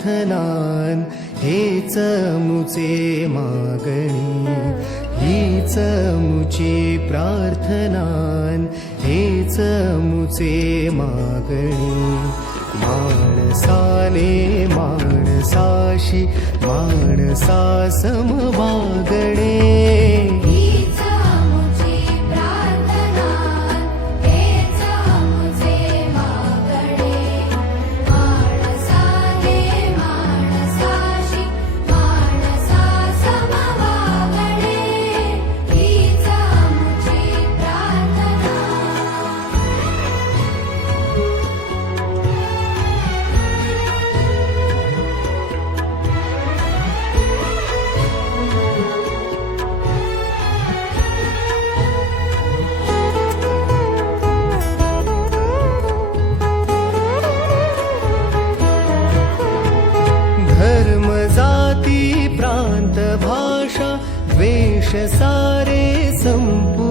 प्रार्थनान हेच मुचे मागणी, हीच मुची प्रार्थनान हेच मुचे मागणी. माणसाने माणसाशी माणसा समवागणे, धर्म जाती प्रांत भाषा द्वेष सारे संपू